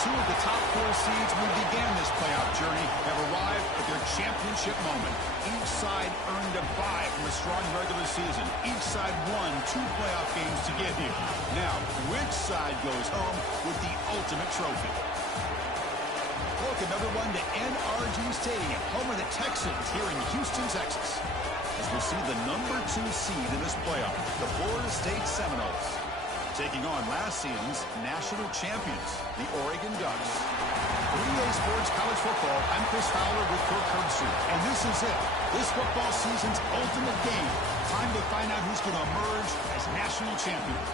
Two of the top 4 seeds who began this playoff journey have arrived at their championship moment. Each side earned a bye from a strong regular season. Each side won 2 playoff games to get here. Now, which side goes home with the ultimate trophy? Welcome, everyone, to NRG Stadium, home of the Texans here in Houston, Texas, as we see the number 2 seed in this playoff, the Florida State Seminoles, taking on last season's national champions, the Oregon Ducks. For EA Sports College Football, I'm Chris Fowler with Kirk Herbstreit, and this is it. This football season's ultimate game. Time to find out who's going to emerge as national champion.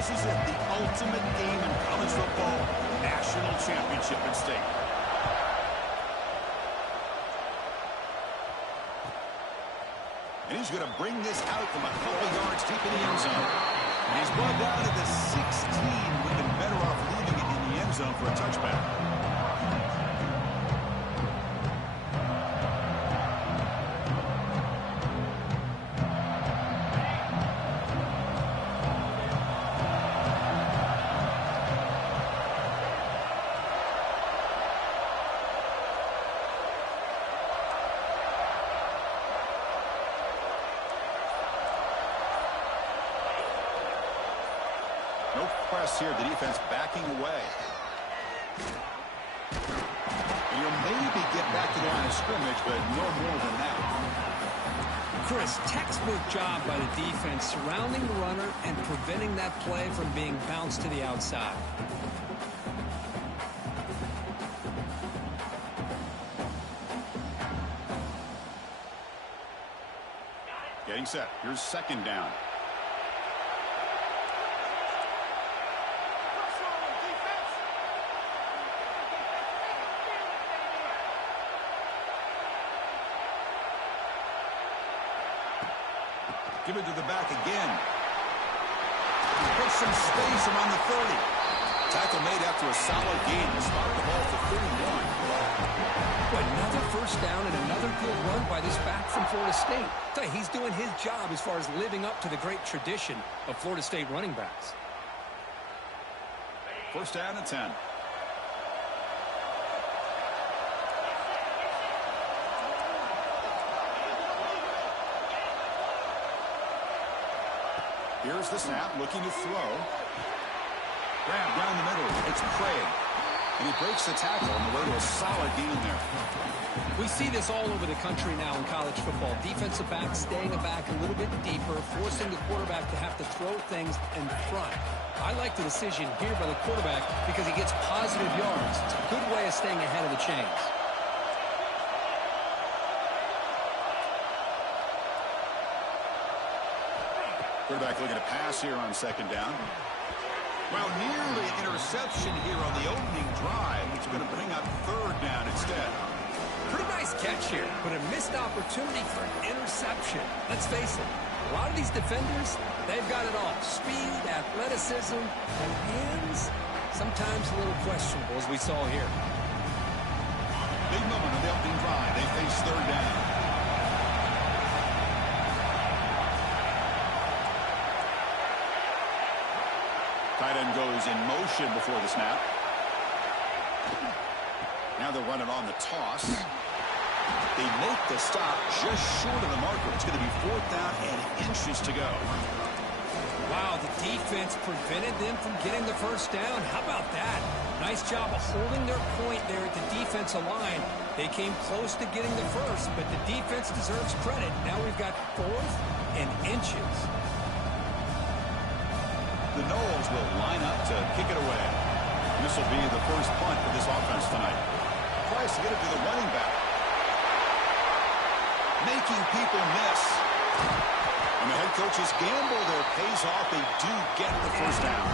This is it, the ultimate game in college football, national championship at stake. And he's going to bring this out from a couple yards deep in the end zone. And he's brought down to the 16. Would have been better off leaving it in the end zone for a touchback. No press here, the defense backing away. And you'll maybe get back to the line of scrimmage, but no more than that. Chris, textbook job by the defense surrounding the runner and preventing that play from being bounced to the outside. Getting set. Here's second down. Give it to the back again. Put some space around the 30. Tackle made after a solid gain. Spotted the ball for 31. Another first down and another good run by this back from Florida State. Tell you, he's doing his job as far as living up to the great tradition of Florida State running backs. First down and 10. Here's the snap, looking to throw. Grab down the middle. It's Craig. And he breaks the tackle on the way to a solid gain there. We see this all over the country now in college football. Defensive backs staying back a little bit deeper, forcing the quarterback to have to throw things in front. I like the decision here by the quarterback because he gets positive yards. It's a good way of staying ahead of the chains. Quarterback looking to pass here on second down. Well, nearly an interception here on the opening drive. It's going to bring up third down instead. Pretty nice catch here, but a missed opportunity for an interception. Let's face it, a lot of these defenders, they've got it all. Speed, athleticism, and hands, sometimes a little questionable, as we saw here. Big moment of the opening drive. They face third down. Tight end goes in motion before the snap. Now they're running on the toss. They make the stop just short of the marker. It's going to be fourth down and inches to go. Wow, the defense prevented them from getting the first down. How about that? Nice job of holding their point there at the defensive line. They came close to getting the first, but the defense deserves credit. Now we've got fourth and inches. The Noles will line up to kick it away. This will be the first punt for this offense tonight. Tries to get it to the running back. Making people miss. And the head coach's gamble there pays off. They do get the first down.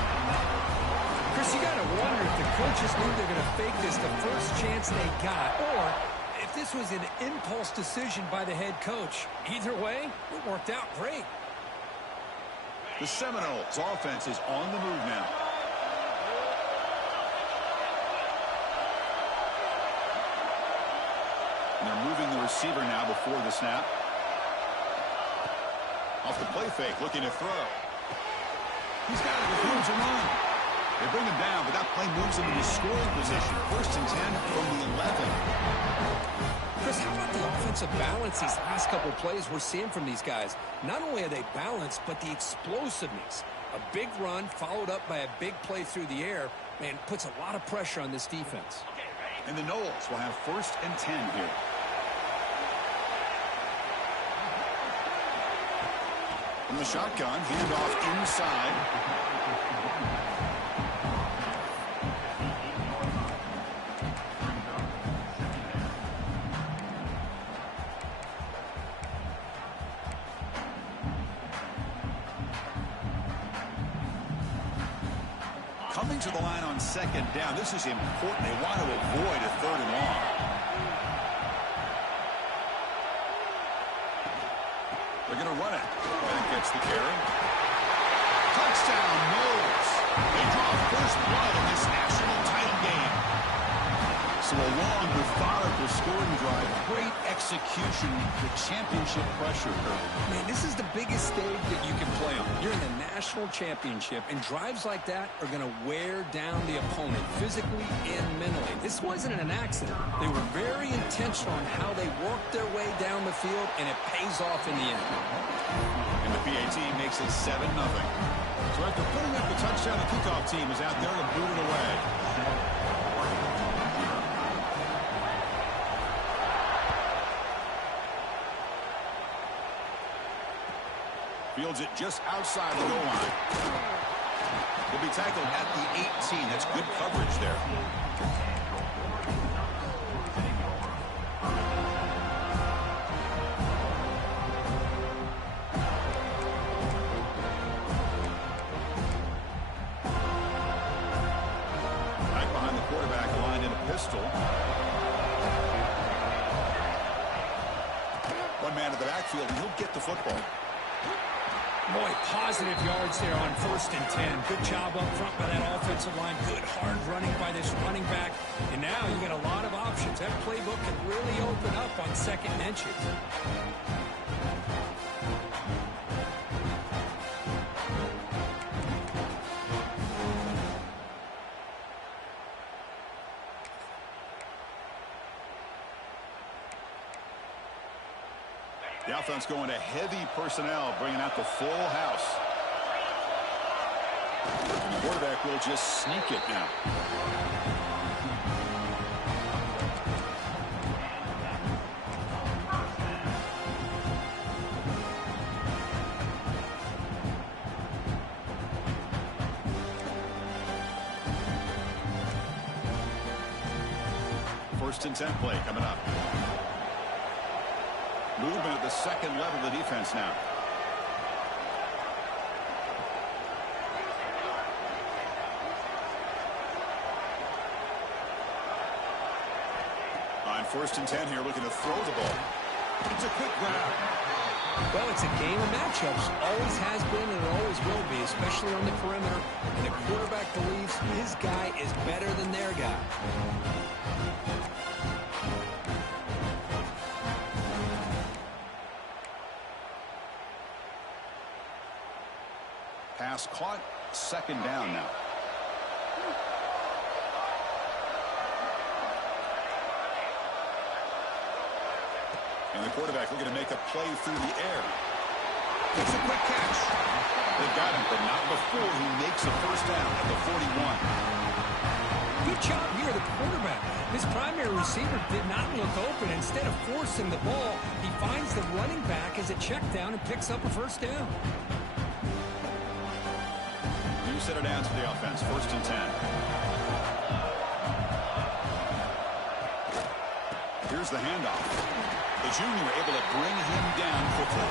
Chris, you got to wonder if the coaches knew they're going to fake this the first chance they got, or if this was an impulse decision by the head coach. Either way, it worked out great. The Seminoles offense is on the move now. And they're moving the receiver now before the snap. Off the play fake, looking to throw. He's got it with room to run. They bring him down, but that play moves him into scoring position. 1st and 10 from the 11. Chris, how about the offensive balance these last couple plays we're seeing from these guys? Not only are they balanced, but the explosiveness. A big run followed up by a big play through the air, man, puts a lot of pressure on this defense. And the Noles will have 1st and 10 here. From the shotgun, handoff inside. Coming to the line on 2nd down. This is important. They want to avoid a 3rd and long. They're going to run it. And it gets the carry. Touchdown, Noles. They draw first blood in this national title game. So a long, methodical scoring drive. Great execution. The championship pressure. Man, this is the biggest stage that you can play on. You're in the national championship, and drives like that are going to wear down the opponent physically and mentally. This wasn't an accident. They were very intentional on how they worked their way down the field, and it pays off in the end. And the PAT makes it 7-0. So after putting up the touchdown, the kickoff team is out there to boot it away. Fields it just outside the goal line. Will be tackled at the 18. That's good coverage there. Back behind the quarterback, aligned in a pistol. One man to the backfield, and he'll get the football. Boy, positive yards there on 1st and 10. Good job up front by that offensive line. Good hard running by this running back. And now you got a lot of options. That playbook can really open up on 2nd and inches. The offense going to heavy personnel, bringing out the full house. And the quarterback will just sneak it now. First and 10 play coming up. Movement at the 2nd level of the defense now. On 1st and 10 here, looking to throw the ball. It's a quick grab. Well, it's a game of matchups. Always has been and it always will be, especially on the perimeter. And the quarterback believes his guy is better than their guy. Pass caught, 2nd down now. And the quarterback looking to make a play through the air. It's a quick catch. They've got him, but not before he makes a 1st down at the 41. Good job here, the quarterback. His primary receiver did not look open. Instead of forcing the ball, he finds the running back as a check down and picks up a 1st down. New set of downs for the offense, 1st and 10. Here's the handoff. The junior able to bring him down quickly.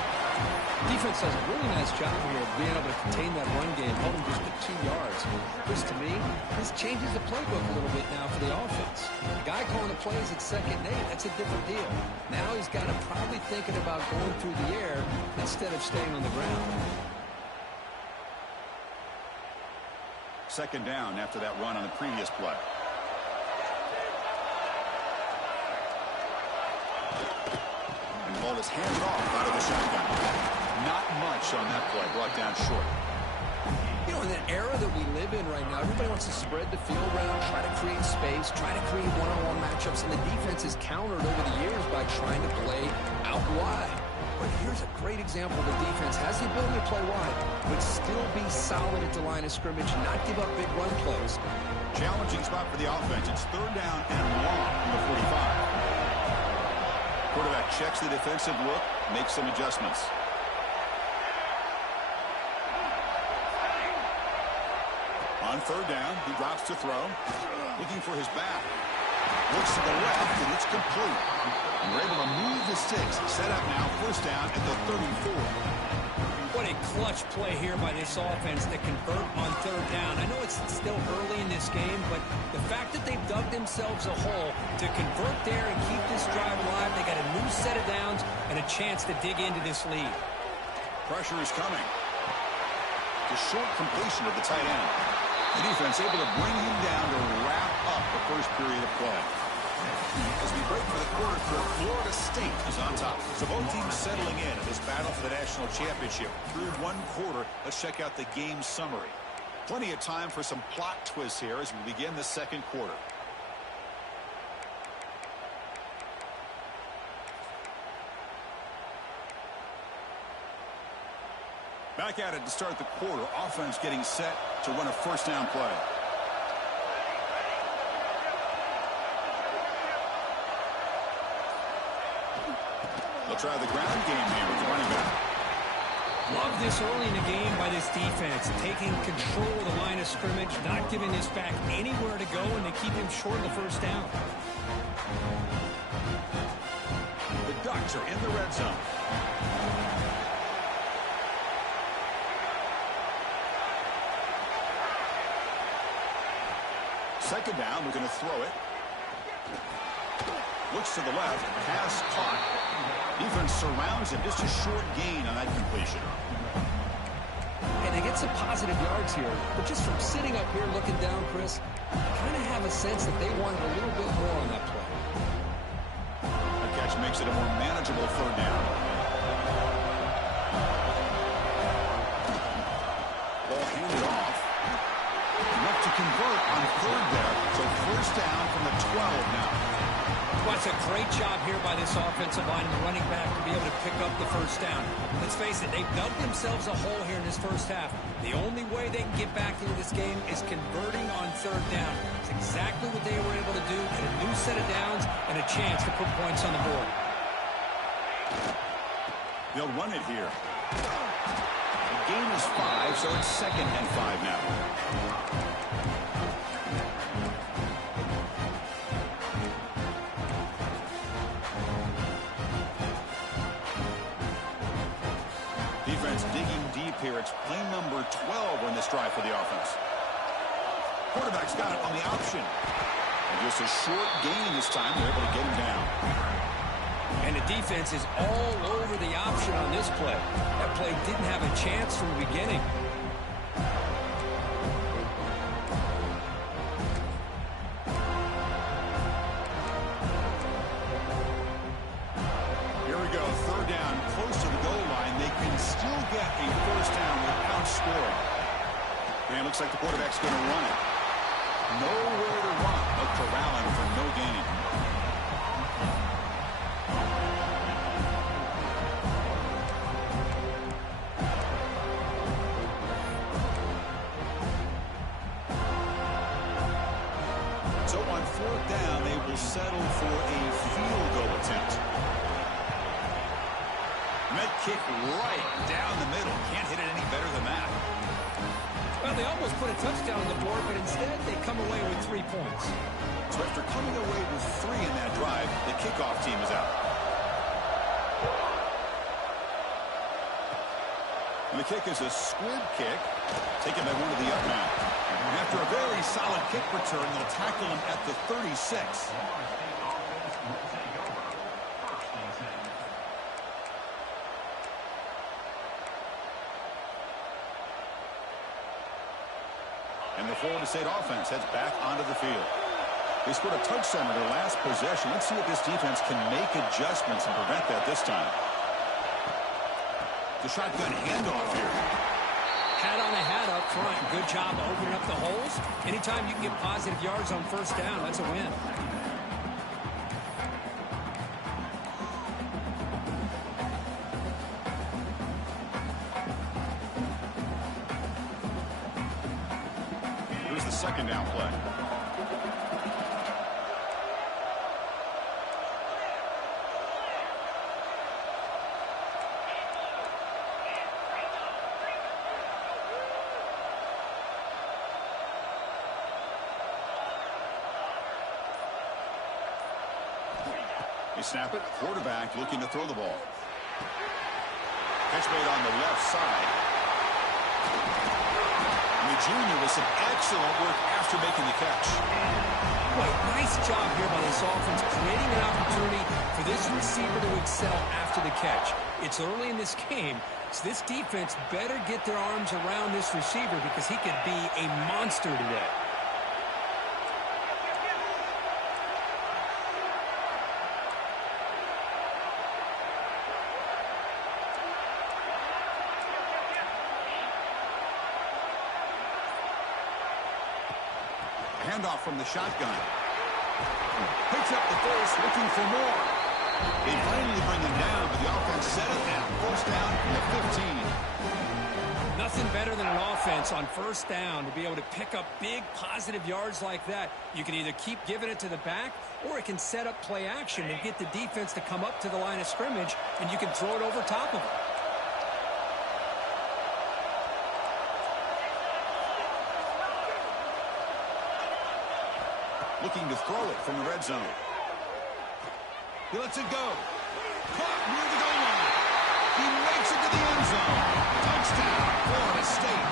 Defense does a really nice job here of being able to contain that run game, hold them just at 2 yards. This, to me, this changes the playbook a little bit now for the offense. The guy calling the plays at 2nd and 8, that's a different deal. Now he's got to probably thinking about going through the air instead of staying on the ground. 2nd down after that run on the previous play. And the ball is handed off out of the shotgun. Not much on that play, brought down short. You know, in the era that we live in right now, everybody wants to spread the field around, try to create space, try to create one-on-one matchups, and the defense is countered over the years by trying to play out wide. But here's a great example. The defense has the ability to play wide, but still be solid at the line of scrimmage, not give up big run plays. Challenging spot for the offense. It's 3rd down and long from the 45. Quarterback checks the defensive look, makes some adjustments. On 3rd down, he drops to throw, looking for his back. Looks to the left, and it's complete. And we're able to move the sticks. Set up now, 1st down at the 34. What a clutch play here by this offense to convert on 3rd down. I know it's still early in this game, but the fact that they've dug themselves a hole to convert there and keep this drive alive, they got a new set of downs and a chance to dig into this lead. Pressure is coming. The short completion of the tight end. The defense able to bring him down to wrap up the 1st period of play. As we break for the quarter, Florida State is on top. So both teams settling in this battle for the national championship through 1 quarter. Let's check out the game summary. Plenty of time for some plot twists here as we begin the 2nd quarter. Back at it to start the quarter. Offense getting set to run a 1st down play. They'll try the ground game here with the running back. Love this early in the game by this defense, taking control of the line of scrimmage, not giving this back anywhere to go, and they keep him short of the 1st down. The Ducks are in the red zone. Second down, we're going to throw it. Looks to the left, pass caught. Defense surrounds him, just a short gain on that completion. And they get some positive yards here, but just from sitting up here looking down, Chris, I kind of have a sense that they wanted a little bit more on that play. That catch makes it a more manageable 3rd down. Ball handed off. Enough to convert on 3rd there. So 1st down from the 12 now. Well, it's a great job here by this offensive line and the running back to be able to pick up the 1st down. Let's face it, they've dug themselves a hole here in this 1st half. The only way they can get back into this game is converting on 3rd down. It's exactly what they were able to do, get a new set of downs and a chance to put points on the board. They'll run it here. The gain is 5, so it's 2nd and 5 now. Defense digging deep here. It's play number 12 on this drive for the offense. Quarterback's got it on the option. And just a short gain this time. They're able to get him down. And the defense is all over the option on this play. That play didn't have a chance from the beginning. Here we go. 3rd down, close to the goal line. They can still get a 1st down without scoring. And it looks like the quarterback's going to run it. Nowhere to run, but corralling for no gain. So on 4th down, they will settle for a field goal attempt. Met kick right down the middle. Can't hit it any better than that. Well, they almost put a touchdown on the board, but instead they come away with 3 points. So after coming away with 3 in that drive, the kickoff team is out. And the kick is a squib kick, taken by one of the up now. And after a very solid kick return, they'll tackle him at the 36. And the Florida State offense heads back onto the field. They scored a touchdown in their last possession. Let's see if this defense can make adjustments and prevent that this time. The shotgun handoff here. Hat on a hat up front. Good job opening up the holes. Anytime you can get positive yards on first down, that's a win. Here's the second down play. They snap it. Quarterback looking to throw the ball. Catch made on the left side. And the junior with some excellent work after making the catch. Boy, nice job here by this offense, creating an opportunity for this receiver to excel after the catch. It's early in this game, so this defense better get their arms around this receiver because he could be a monster today. Handoff from the shotgun. Picks up the first, looking for more. They finally bring him down, but the offense set it now. First down from the 15. Nothing better than an offense on first down to be able to pick up big positive yards like that. You can either keep giving it to the back, or it can set up play action and get the defense to come up to the line of scrimmage, and you can throw it over top of them. Looking to throw it from the red zone. He lets it go. Caught near the goal line. He makes it to the end zone. Touchdown, Florida State.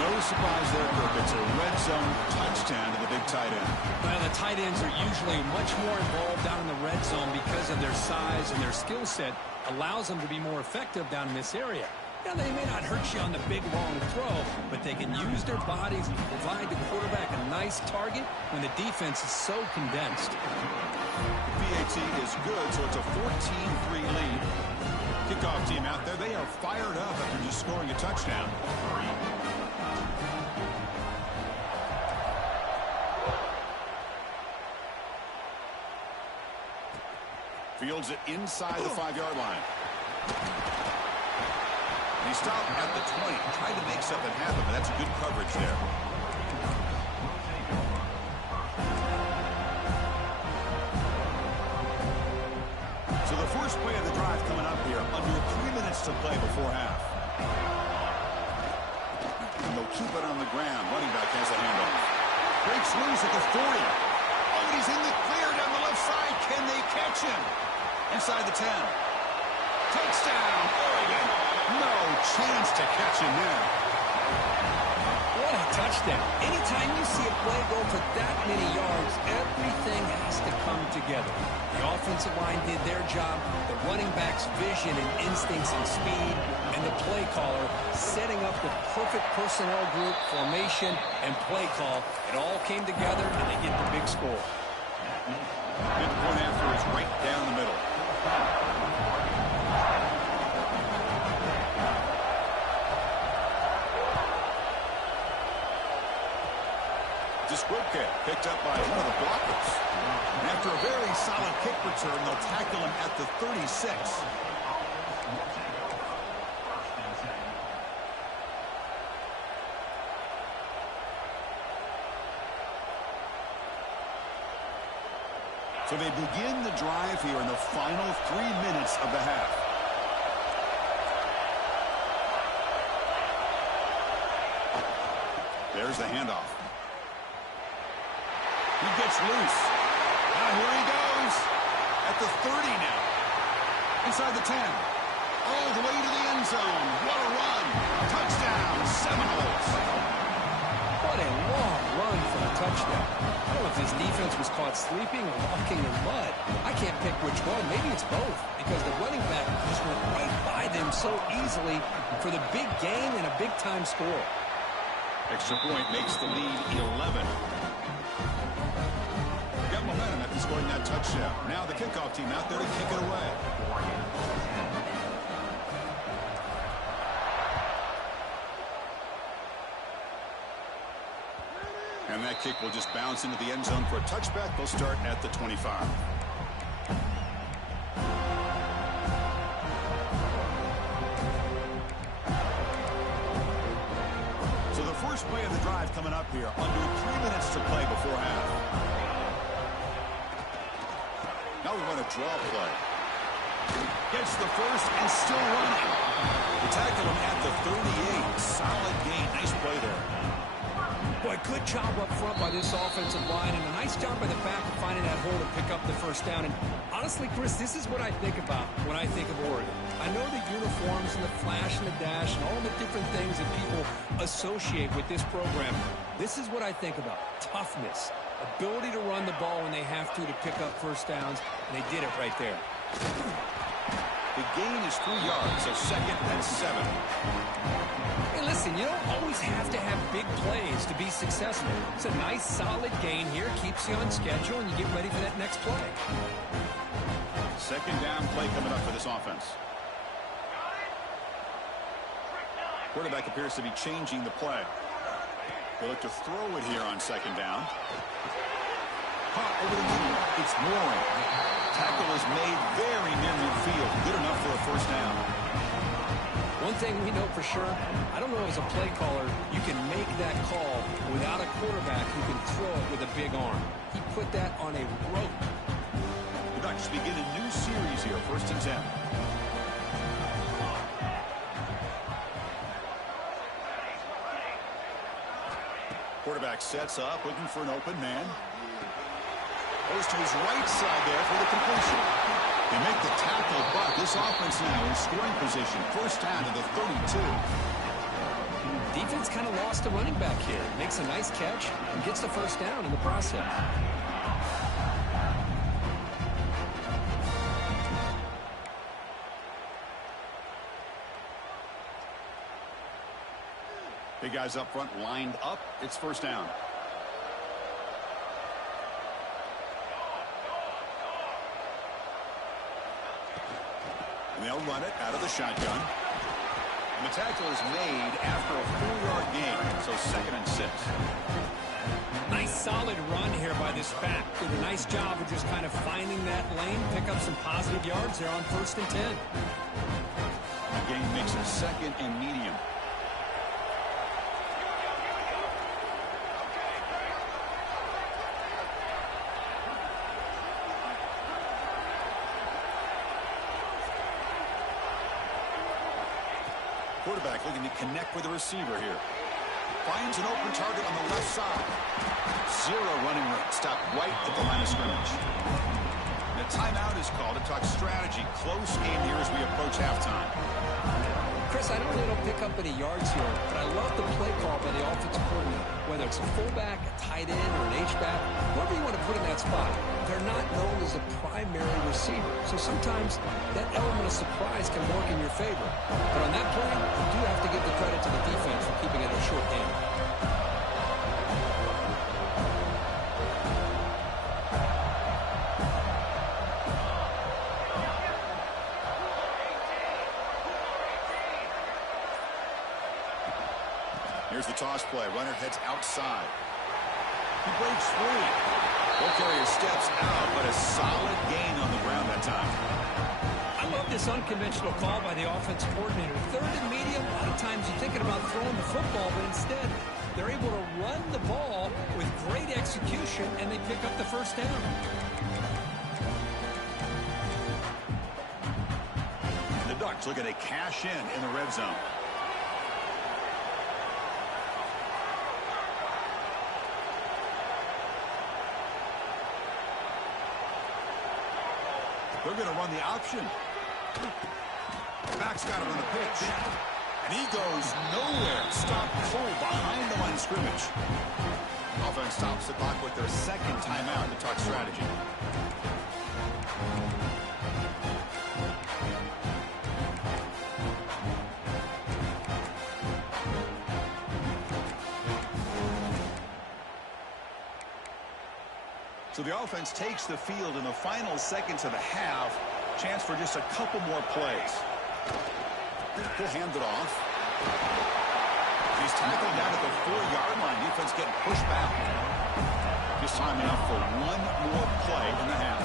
No surprise there, Kirk. It's a red zone touchdown to the big tight end. Well, the tight ends are usually much more involved down in the red zone because of their size and their skill set allows them to be more effective down in this area. Now, they may not hurt you on the big, long throw, but they can use their bodies to provide the quarterback a nice target when the defense is so condensed. The PAT is good, so it's a 14-3 lead. Kickoff team out there, they are fired up after just scoring a touchdown. Fields it inside the 5-yard line. He stopped at the 20, tried to make something happen, but that's a good coverage there. So the first play of the drive coming up here, under 3 minutes to play before half. And they'll keep it on the ground. Running back has a handoff. Breaks loose at the 40. Oh, and he's in the clear down the left side. Can they catch him? Inside the 10. Touchdown, Oregon. No chance to catch him there. What a touchdown. Anytime you see a play go for that many yards, everything has to come together. The offensive line did their job, the running back's vision and instincts and speed, and the play caller setting up the perfect personnel group, formation, and play call. It all came together, and they get the big score. Midpoint after is right down the middle. Squib kick picked up by one of the blockers. And after a very solid kick return, they'll tackle him at the 36. So they begin the drive here in the final 3 minutes of the half. There's the handoff. He gets loose. Now here he goes. At the 30 now. Inside the 10. All the way to the end zone. What a run. Touchdown, Seminoles. What a long run for a touchdown. I don't know if his defense was caught sleeping or walking in mud. I can't pick which one. Maybe it's both, because the running back just went right by them so easily for the big gain and a big-time score. Extra point makes the lead 11. Got momentum after scoring that touchdown. Now the kickoff team out there to kick it away. And that kick will just bounce into the end zone for a touchback. They'll start at the 25. So the first play of the drive coming up here. Under 3 minutes to play before half. Now we want a draw play. Gets the first and still running. We tackle him at the 38. Solid gain. Nice play there. Boy, good job up front by this offensive line, and a nice job by the back of finding that hole to pick up the first down. And honestly, Chris, this is what I think about when I think of Oregon. I know the uniforms and the flash and the dash and all the different things that people associate with this program. This is what I think about. Toughness, ability to run the ball when they have to pick up first downs, and they did it right there. The gain is 3 yards, so second and 7. Hey, listen, you don't always have to have big plays to be successful. It's a nice, solid gain here. Keeps you on schedule, and you get ready for that next play. Second down play coming up for this offense. Quarterback appears to be changing the play. They look to throw it here on second down. Caught over the middle. It's Moore. Tackle is made very near midfield. Good enough for a first down. One thing we know for sure, I don't know as a play caller, you can make that call without a quarterback who can throw it with a big arm. He put that on a rope. The Ducks begin a new series here, 1st and 10. Quarterback sets up, looking for an open man. Goes to his right side there for the completion. They make the tackle, but this offense now in scoring position. First down to the 32. Defense kind of lost the running back here. Makes a nice catch and gets the first down in the process. Big guys up front lined up. It's first down. And they'll run it out of the shotgun. And the tackle is made after a 4-yard gain, so second and 6. Nice solid run here by this back. Did a nice job of just kind of finding that lane, pick up some positive yards there on 1st and 10. The game makes it second and medium. Quarterback looking to connect with the receiver here. Finds an open target on the left side. Zero running room. Stopped right at the line of scrimmage. And a timeout is called to talk strategy. Close game here as we approach halftime. Chris, I know they don't pick up any yards here, but I love the play call by the offensive coordinator. Whether it's a fullback, a tight end, or an H-back, whoever you want to put in that spot, they're not known as a primary receiver. So sometimes that element of surprise can work in your favor. But on that play, you do have to give the credit to the defense for keeping it a short game. Here's the toss play. Runner heads outside. He breaks free. Ball carrier steps out, but a solid gain on the ground that time. I love this unconventional call by the offensive coordinator. 3rd and medium, a lot of times you're thinking about throwing the football, but instead they're able to run the ball with great execution, and they pick up the first down. The Ducks looking to cash in the red zone. They're going to run the option. Back's got it on the pitch. And he goes nowhere. Stop cold behind the line of scrimmage. Offense stops the clock with their second timeout to talk strategy. So the offense takes the field in the final seconds of the half. Chance for just a couple more plays. He'll hand it off. He's tackled down at the 4-yard line. Defense getting pushed back. Just time enough for one more play in the half.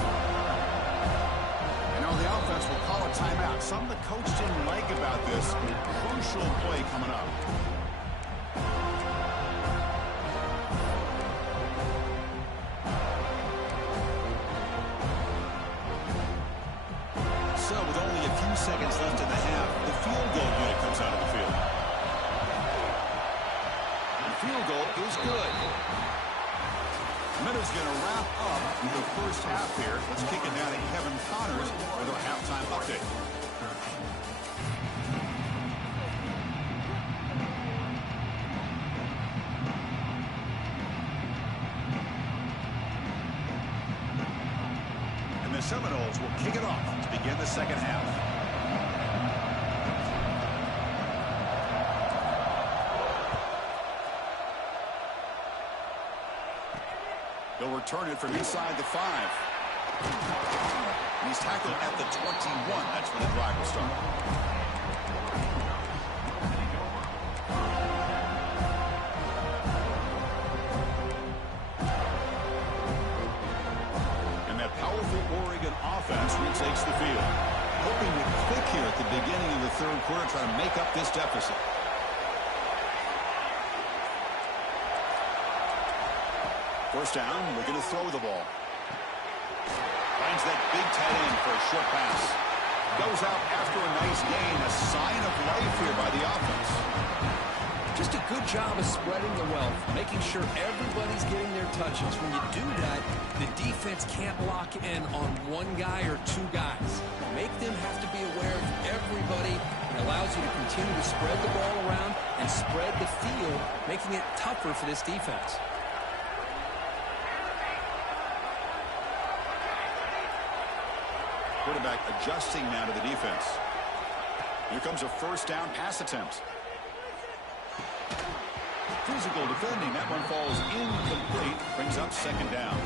And now the offense will call a timeout. Something the coach didn't like about this. Crucial play coming up. So with only a few seconds left in the half, the field goal unit comes out of the field. The field goal is good. Minute's going to wrap up the first half here. Let's kick it down to Kevin Connors with our halftime update. And the Seminoles will kick it off to begin the second half. They'll return it from inside the 5. And he's tackled at the 21. That's where the drive will start. And that powerful Oregon offense retakes the field. Hoping to quick here at the beginning of the third quarter, trying to make up this deficit. First down, looking to throw the ball. Finds that big tight end for a short pass. Goes out after a nice gain. A sign of life here by the offense. Just a good job of spreading the wealth, making sure everybody's getting their touches. When you do that, the defense can't lock in on one guy or two guys. Make them have to be aware of everybody. It allows you to continue to spread the ball around and spread the field, making it tougher for this defense. Quarterback adjusting now to the defense. Here comes a first down pass attempt. Physical defending. That one falls incomplete. Brings up second down.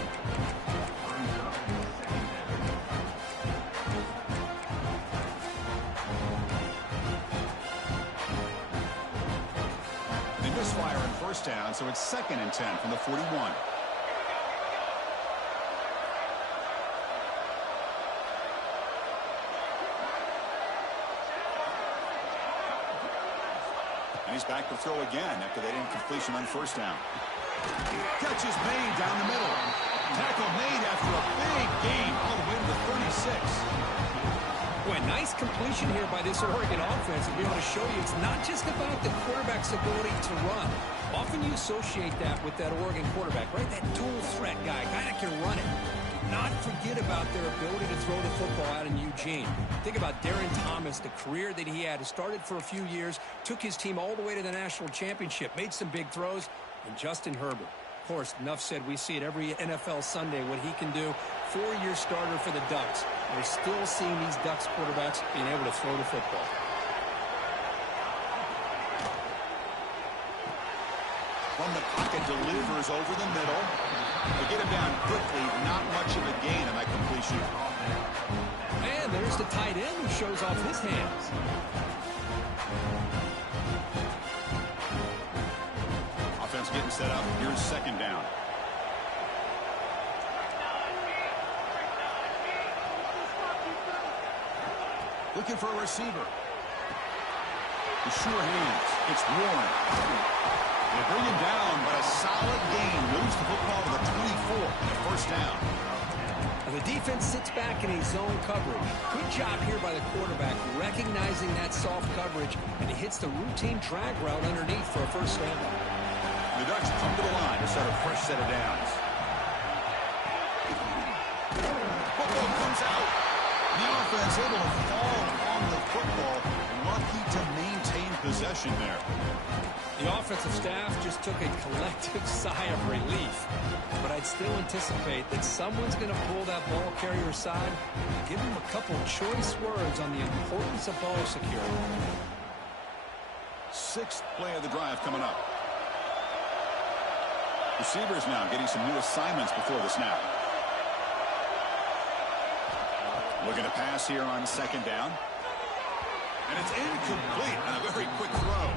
They misfire on first down, so it's 2nd and 10 from the 41. And he's back to throw again after that incompletion on first down. Catch is made down the middle. Tackle made after a big gain all the way to the 36. Boy, nice completion here by this Oregon offense to be able to show you it's not just about the quarterback's ability to run. Often you associate that with that Oregon quarterback, right? That dual threat guy that can run it. Not forget about their ability to throw the football out in Eugene. Think about Darren Thomas, the career that he had. He started for a few years, took his team all the way to the national championship, made some big throws, and Justin Herbert. Of course, enough said, we see it every NFL Sunday what he can do. 4-year starter for the Ducks. We're still seeing these Ducks quarterbacks being able to throw the football. From the pocket, delivers over the middle. They get him down quickly. Not much of a gain on that completion. And there's the tight end who shows off his hands. Offense getting set up. Here's second down. Looking for a receiver. The sure hands. It's Warren. They bring him down, but a solid gain. Moves the football to the 24 and a first down. And the defense sits back in a zone coverage. Good job here by the quarterback, recognizing that soft coverage, and he hits the routine drag route underneath for a first down. The Ducks come to the line to start a fresh set of downs. Football comes out. The offense able to fall on the football, lucky to maintain possession there. The offensive staff just took a collective sigh of relief. But I'd still anticipate that someone's going to pull that ball carrier aside and give him a couple choice words on the importance of ball security. Sixth play of the drive coming up. Receivers now getting some new assignments before the snap. Looking to pass here on second down. And it's incomplete on a very quick throw.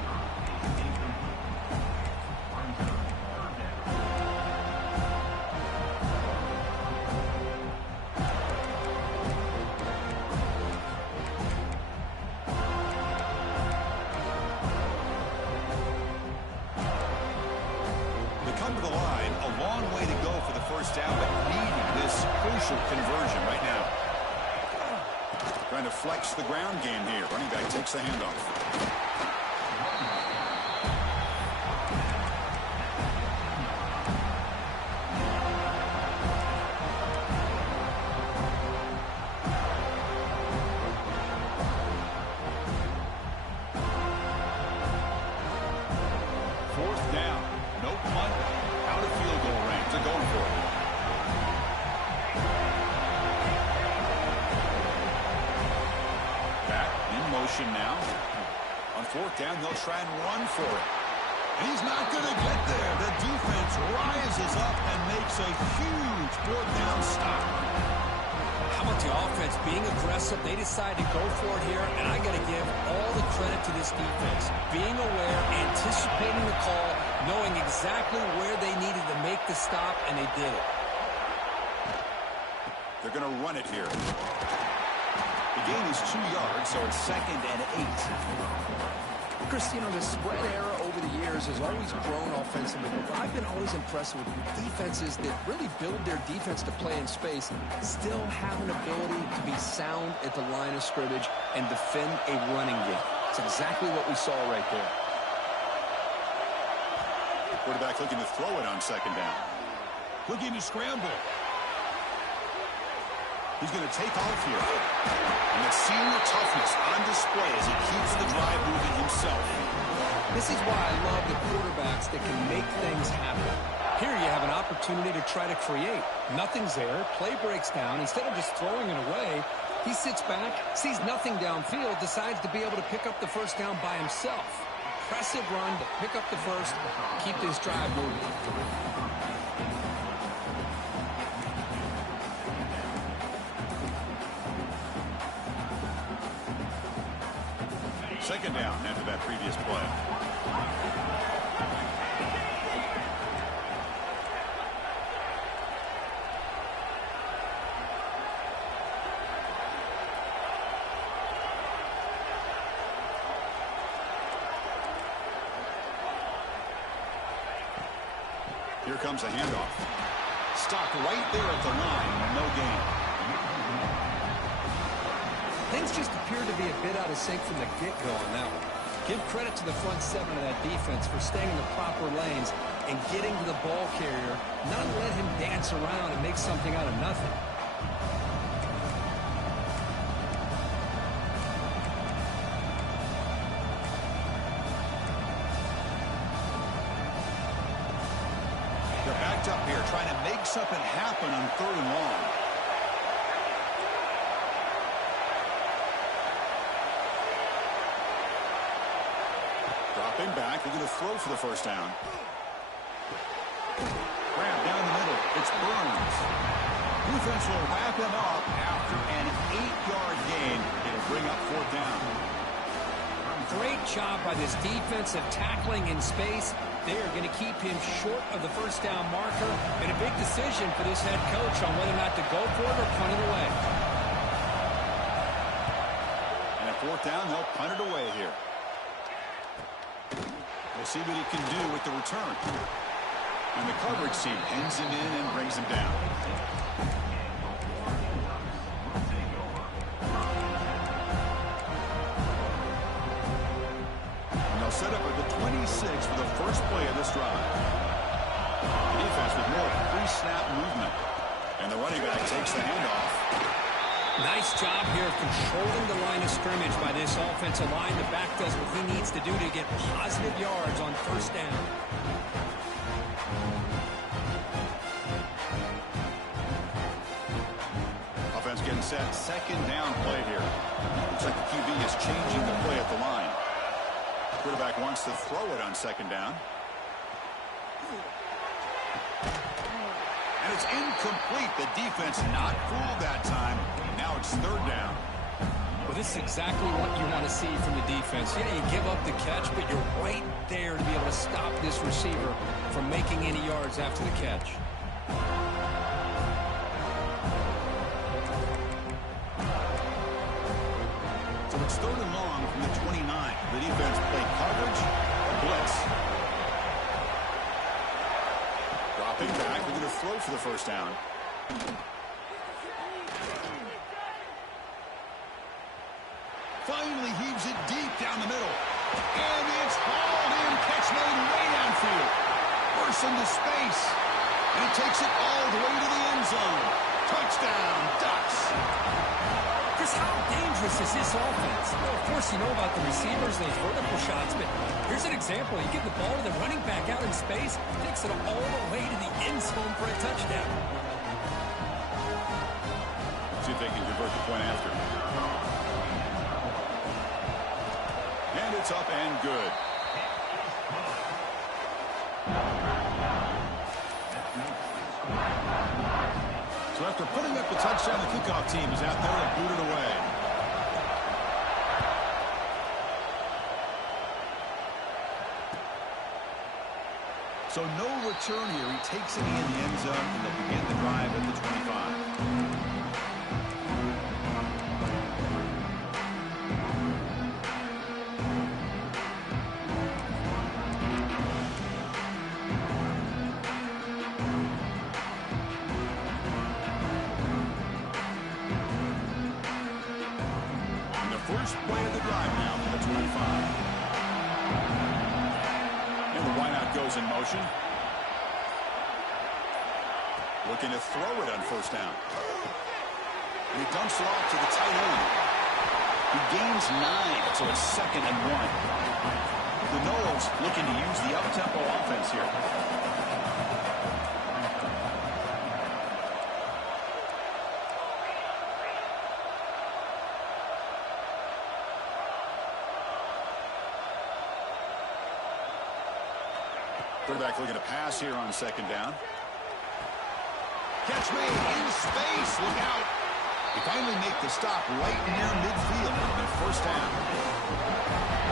Come to the line, a long way to go for the first down, but needing this crucial conversion right now. Trying to flex the ground game here. Running back takes the handoff. Fourth down. No punt. Out of field goal range. They're going for it. Back in motion now. On fourth down, they'll try and run for it. And he's not going to get there. The defense rises up and makes a huge fourth down stop. How about the offense being aggressive? They decide to go for it here, and I got to give all the credit to this defense. Being aware, anticipating the call, knowing exactly where they needed to make the stop, and they did it. They're going to run it here. The gain is 2 yards, so it's 2nd and 8. Chris, you know, the spread era over the years has always grown offensively, but I've been always impressed with defenses that really build their defense to play in space and still have an ability to be sound at the line of scrimmage and defend a running game. It's exactly what we saw right there. Quarterback looking to throw it on second down. Looking to scramble. He's going to take off here. And the senior toughness on display as he keeps the drive moving himself. This is why I love the quarterbacks that can make things happen. Here you have an opportunity to try to create. Nothing's there. Play breaks down. Instead of just throwing it away, he sits back, sees nothing downfield, decides to be able to pick up the first down by himself. Impressive run to pick up the first, keep this drive moving. Second down after that previous play. Here comes a handoff. Stopped right there at the line. No gain. Things just appear to be a bit out of sync from the get-go on that one. Give credit to the front seven of that defense for staying in the proper lanes and getting to the ball carrier, not let him dance around and make something out of nothing. They're backed up here trying to make something happen on 3rd and long. Dropping back, they're going to throw for the first down. Grab down the middle. It's Burns. Defense will wrap him up after an 8-yard gain. It'll bring up 4th down. Great job by this defensive tackling in space. They are going to keep him short of the first down marker. And a big decision for this head coach on whether or not to go for it or punt it away. And at 4th down, they'll punt it away here. We'll see what he can do with the return. And the coverage team pins him in and brings him down. And they'll set up at the 26 for the first play of this drive. The defense with more pre-snap movement. And the running back takes the handoff. Nice job here of controlling the line of scrimmage by this offensive line. The back does what he needs to do to get positive yards on first down. Offense getting set. Second down play here. Looks like the QB is changing the play at the line. Quarterback wants to throw it on second down. And it's incomplete. The defense not fooled that time. Now it's third down. Well, this is exactly what you want to see from the defense. Yeah, you give up the catch, but you're right there to be able to stop this receiver from making any yards after the catch. So it's third and long from the 29. The defense played coverage or blitz. Dropping back, we're going to throw for the first down. Finally heaves it deep down the middle. And it's hauled in. Catch made way downfield. Bursts into space. And it takes it all the way to the end zone. Touchdown, Ducks. Chris, how dangerous is this offense? Well, of course, you know about the receivers, those vertical shots, but here's an example. You get the ball to the running back out in space, takes it all the way to the end zone for a touchdown. See if they can convert the point after. And it's up and good. So after putting up the touchdown, the kickoff team is out there to boot it away. So no return here. He takes it in the end zone, and they'll begin the drive at the 25. First play of the drive now from the 25. And the wideout goes in motion. Looking to throw it on first down. And he dumps it off to the tight end. He gains 9, so it's second and 1. The Noles looking to use the up-tempo offense here. Quarterback looking to pass here on second down. Catch made in space. Look out. He finally make the stop right near midfield on first down.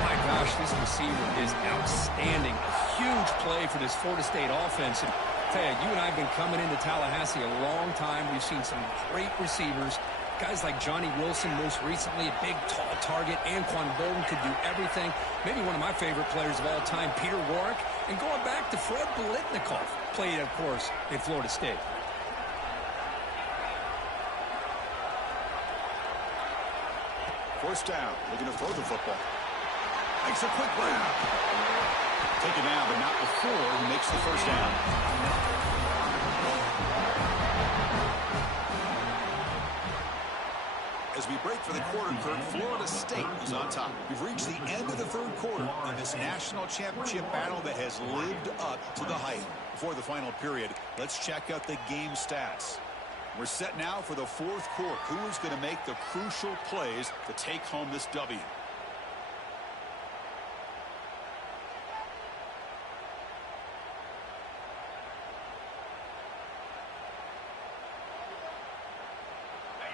My gosh, this receiver is outstanding. A huge play for this Florida State offense. And Ted, you and I have been coming into Tallahassee a long time. We've seen some great receivers. Guys like Johnny Wilson, most recently, a big, tall target. Anquan Bolden could do everything. Maybe one of my favorite players of all time, Peter Warrick. And going back to Fred Biletnikoff, played, of course, in Florida State. First down, looking to throw the football. Makes a quick grab. Taken down, but not before he makes the first down. As we break for the quarter, Kirk, Florida State is on top. We've reached the end of the third quarter in this national championship battle that has lived up to the hype. Before the final period, let's check out the game stats. We're set now for the fourth quarter. Who is going to make the crucial plays to take home this W?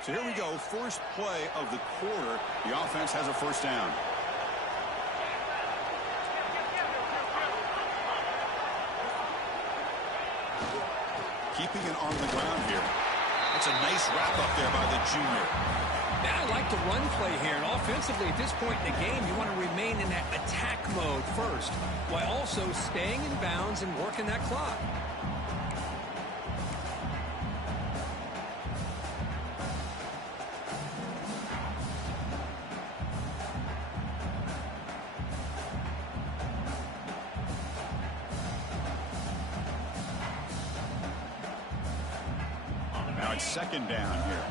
So here we go, first play of the quarter. The offense has a first down. Keeping it on the ground here. That's a nice wrap up there by the junior. Now I like the run play here. And offensively, at this point in the game, you want to remain in that attack mode first, while also staying in bounds and working that clock. Now it's second down here.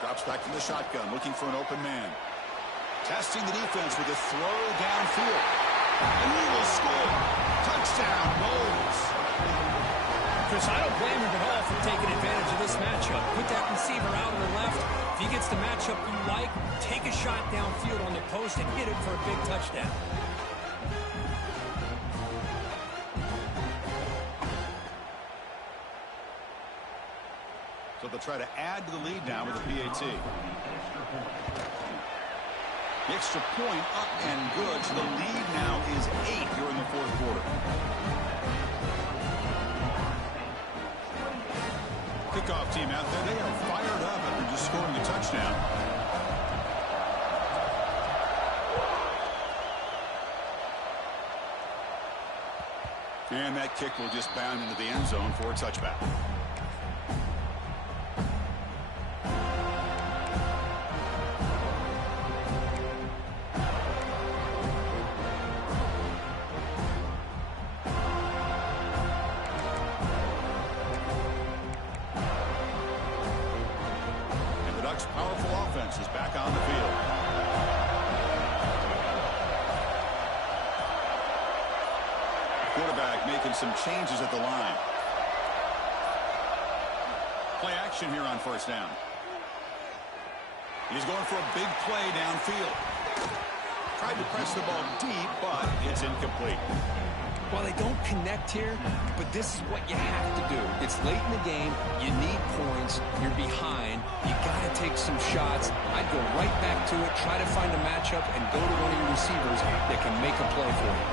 Drops back to the shotgun, looking for an open man. Testing the defense with a throw downfield. And he will score. Touchdown, Bulls. Chris, I don't blame him at all for taking advantage of this matchup. Put that receiver out on the left. If he gets the matchup you like, take a shot downfield on the post and hit it for a big touchdown. So they'll try to add to the lead now with a PAT. The extra point up and good. So the lead now is 8 here in the fourth quarter. Kickoff team out there. They are fired up after just scoring a touchdown. And that kick will just bound into the end zone for a touchback. Powerful offense is back on the field. Quarterback making some changes at the line. Play action here on first down. He's going for a big play downfield. Tried to press the ball deep, but it's incomplete. Well, they don't connect here, but this is what you have to do. It's late in the game. You need points. You're behind. You got to take some shots. I'd go right back to it, try to find a matchup, and go to one of your receivers that can make a play for you.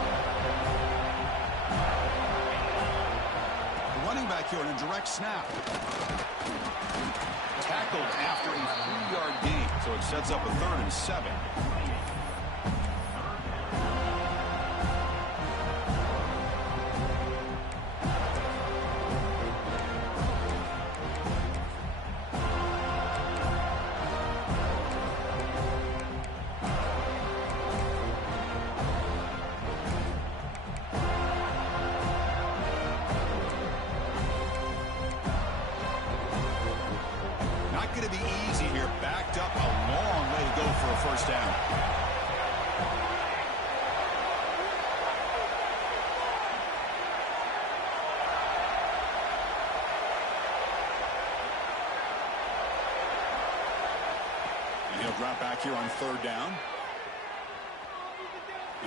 Running back here in a direct snap. Tackled after a 3-yard gain, so it sets up a 3rd and 7. Going to be easy here. Backed up a long way to go for a first down. And he'll drop back here on 3rd down.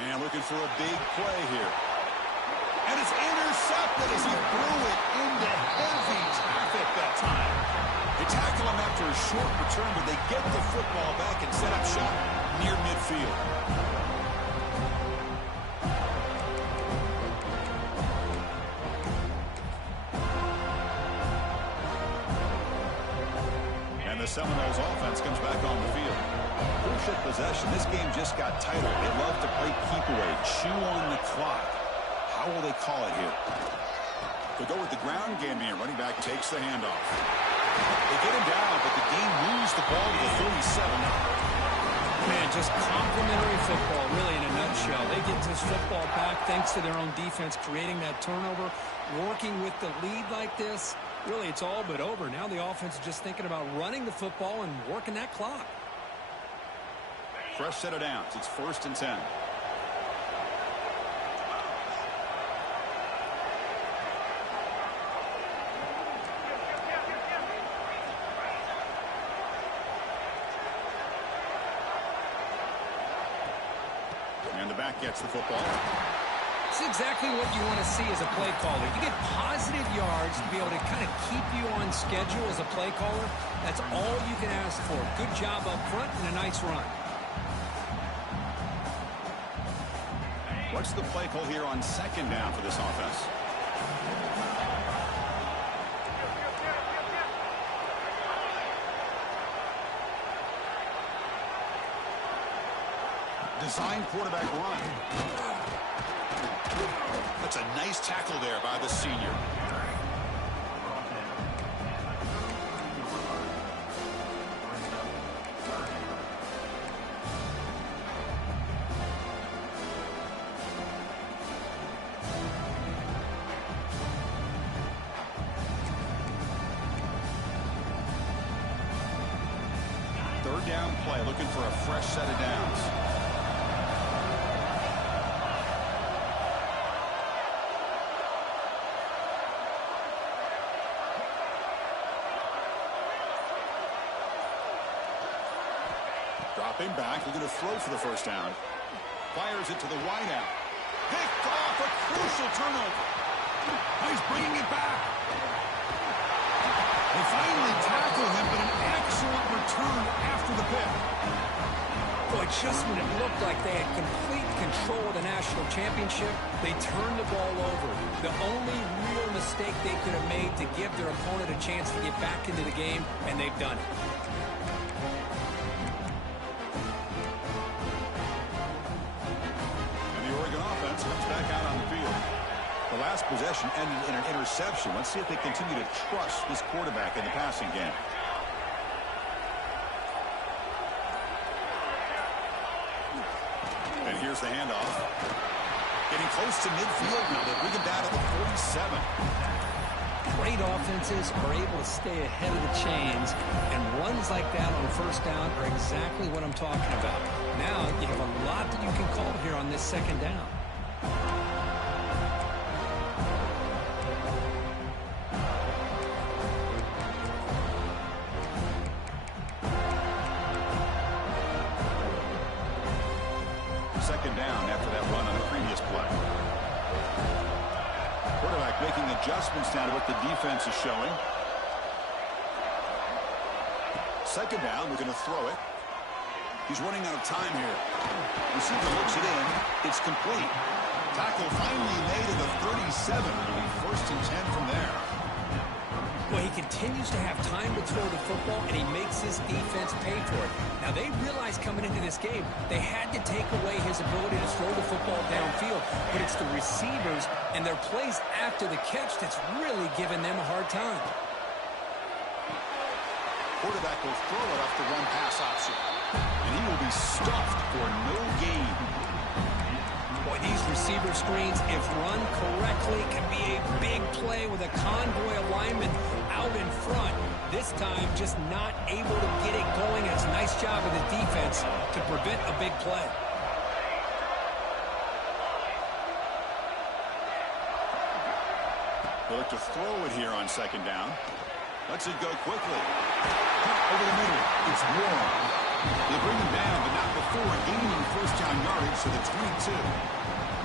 And looking for a big play here. And it's intercepted as he threw it into heavy traffic that time. They tackle him after a short return, but they get the football back and set up shop near midfield. And the Seminoles offense comes back on the field. Bullshit possession. This game just got tighter. They love to play keep away, chew on the clock. How will they call it here? They'll go with the ground game here. Running back takes the handoff. They get him down, but the game moves the ball to the 37. Man, just complimentary football, really, in a nutshell. They get this football back thanks to their own defense, creating that turnover, working with the lead like this. Really, it's all but over. Now the offense is just thinking about running the football and working that clock. Fresh set of downs. It's 1st and 10. And the back gets the football. It's exactly what you want to see as a play caller. You get positive yards to be able to kind of keep you on schedule as a play caller. That's all you can ask for. Good job up front and a nice run. What's the play call here on 2nd down for this offense? Design quarterback run. That's a nice tackle there by the senior. down play, looking for a fresh set of downs. Dropping back, looking to throw for the first down. Fires it to the wideout. Picked off, a crucial turnover. He's bringing it back. They finally tackle him, but an excellent return after the pick. Boy, just when it looked like they had complete control of the national championship, they turned the ball over. The only real mistake they could have made to give their opponent a chance to get back into the game, and they've done it. Comes back out on the field. The last possession ended in an interception. Let's see if they continue to trust this quarterback in the passing game. And here's the handoff. Getting close to midfield now. They bring him down to the 47. Great offenses are able to stay ahead of the chains, and runs like that on first down are exactly what I'm talking about. Now you have a lot that you can call here on this second down. Second down after that run on the previous play. Quarterback making adjustments now to what the defense is showing. Second down, we're going to throw it. He's running out of time here. Receiver looks it in. It's complete. Tackle finally made at the 37. It'll be first and 10 from there. Well, he continues to have time to throw the football, and he makes his defense pay for it. Now, they realized coming into this game, they had to take away his ability to throw the football downfield. But it's the receivers and their plays after the catch that's really giving them a hard time. Quarterback will throw it off the run-pass option. And he will be stuffed for no gain. Boy, these receiver screens, if run correctly, can be a big play with a convoy of linemen out in front. This time, just not able to get it going. It's a nice job of the defense to prevent a big play. They'll look to throw it here on second down. Lets it go quickly. Over the middle. It's Warren. They bring him down, but not before gaining first down yardage to the 22.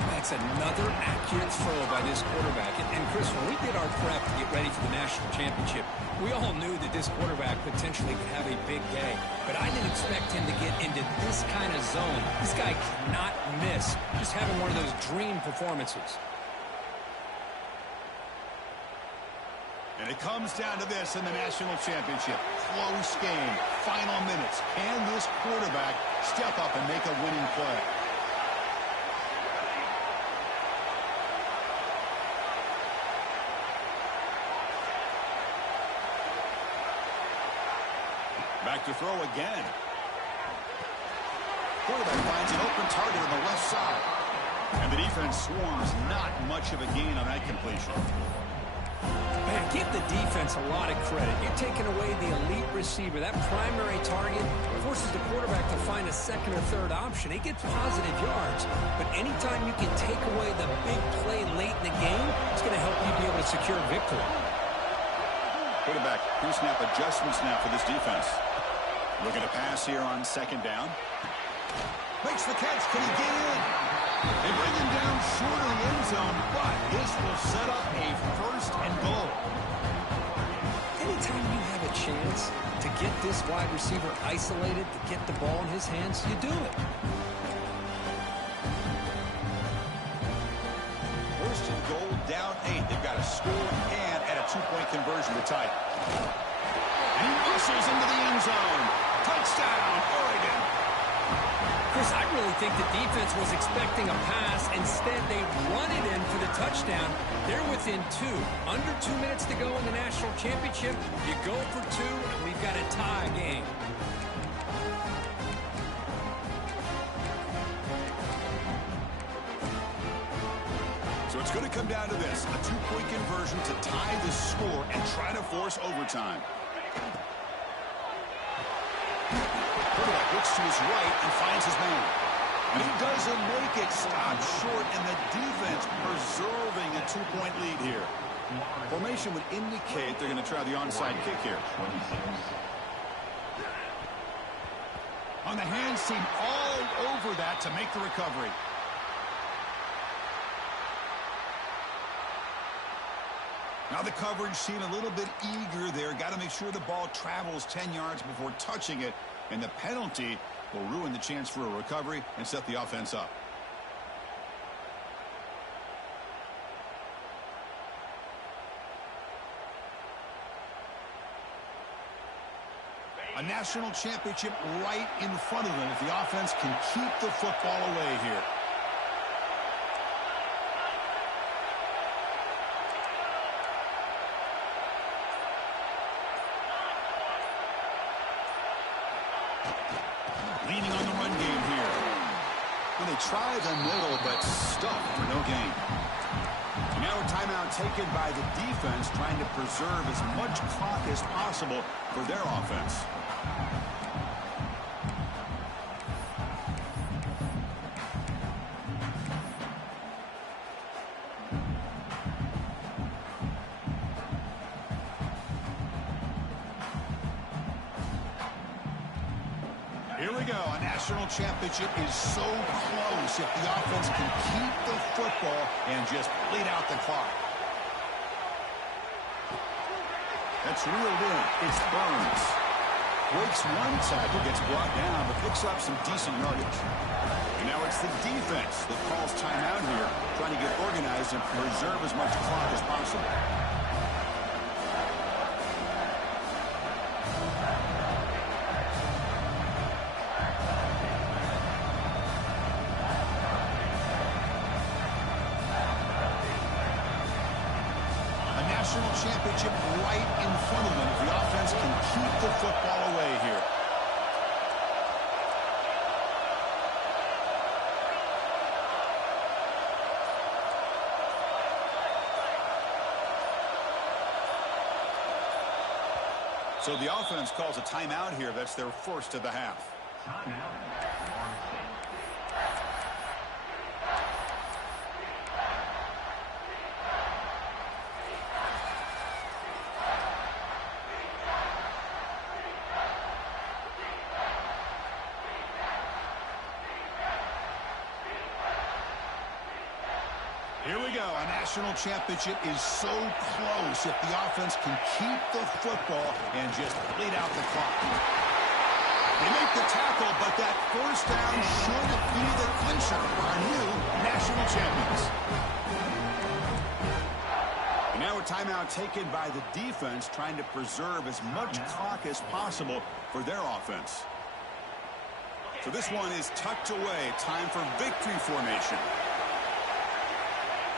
That's another accurate throw by this quarterback. And Chris, when we did our prep to get ready for the national championship, we all knew that this quarterback potentially could have a big day. But I didn't expect him to get into this kind of zone. This guy cannot miss. Just having one of those dream performances. And it comes down to this in the national championship. Close game. Final minutes. Can this quarterback step up and make a winning play? Back to throw again. Quarterback finds an open target on the left side. And the defense swarms. Not much of a gain on that completion. Man, give the defense a lot of credit. You're taking away the elite receiver. That primary target forces the quarterback to find a second or third option. He gets positive yards. But anytime you can take away the big play late in the game, it's going to help you be able to secure victory. Quarterback pre-snap adjustments now for this defense. Looking to pass here on second down. Makes the catch. Can he get in? They bring him down short of the end zone, but this will set up a first and goal. Anytime you have a chance to get this wide receiver isolated, to get the ball in his hands, you do it. First and goal, down 8. They've got a score and at a 2-point conversion to tie. And he whistles into the end zone. Touchdown, Oregon. Chris, I really think the defense was expecting a pass. Instead, they run it in for the touchdown. They're within 2. Under 2 minutes to go in the national championship. You go for 2, and we've got a tie game. So it's going to come down to this, a 2-point conversion to tie the score and try to force overtime. Quarterback looks to his right and finds his man. And he doesn't make it. Stopped short, and the defense preserving a 2-point lead here. Formation would indicate they're going to try the onside kick here. On the hands team all over that to make the recovery. Now the coverage seemed a little bit eager there. Got to make sure the ball travels 10 yards before touching it. And the penalty will ruin the chance for a recovery and set the offense up. A national championship right in front of them if the offense can keep the football away here. Leaning on the run game here. Well, they try the middle, but stuffed for no gain. And now a timeout taken by the defense, trying to preserve as much clock as possible for their offense. Here we go. A national championship is so close if the offense can keep the football and just bleed out the clock. That's reeled in. It's Burns. Breaks one tackle, gets brought down, but picks up some decent yardage. And now it's the defense that calls timeout here, trying to get organized and preserve as much clock as possible. National championship right in front of them if the offense can keep the football away here. So the offense calls a timeout here. That's their first of the half. Here we go. A national championship is so close if the offense can keep the football and just bleed out the clock. They make the tackle, but that first down should be the clincher for our new national champions. And now a timeout taken by the defense, trying to preserve as much clock as possible for their offense. So this one is tucked away. Time for victory formation.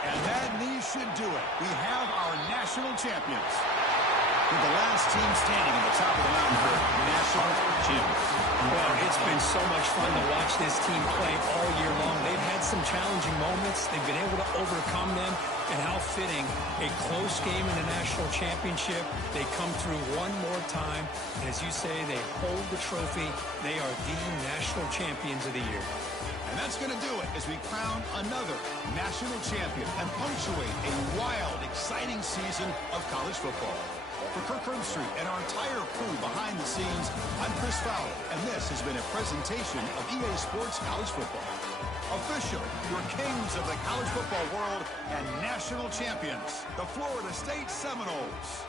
And that knee should do it. We have our national champions. With the last team standing at the top of the mountain for national champions. Well, it's been so much fun to watch this team play all year long. They've had some challenging moments. They've been able to overcome them. And how fitting, a close game in the national championship. They come through one more time. And as you say, they hold the trophy. They are the national champions of the year. And that's going to do it as we crown another national champion and punctuate a wild, exciting season of college football. For Kirk Herbstreit and our entire crew behind the scenes, I'm Chris Fowler, and this has been a presentation of EA Sports College Football. Official, your kings of the college football world and national champions, the Florida State Seminoles.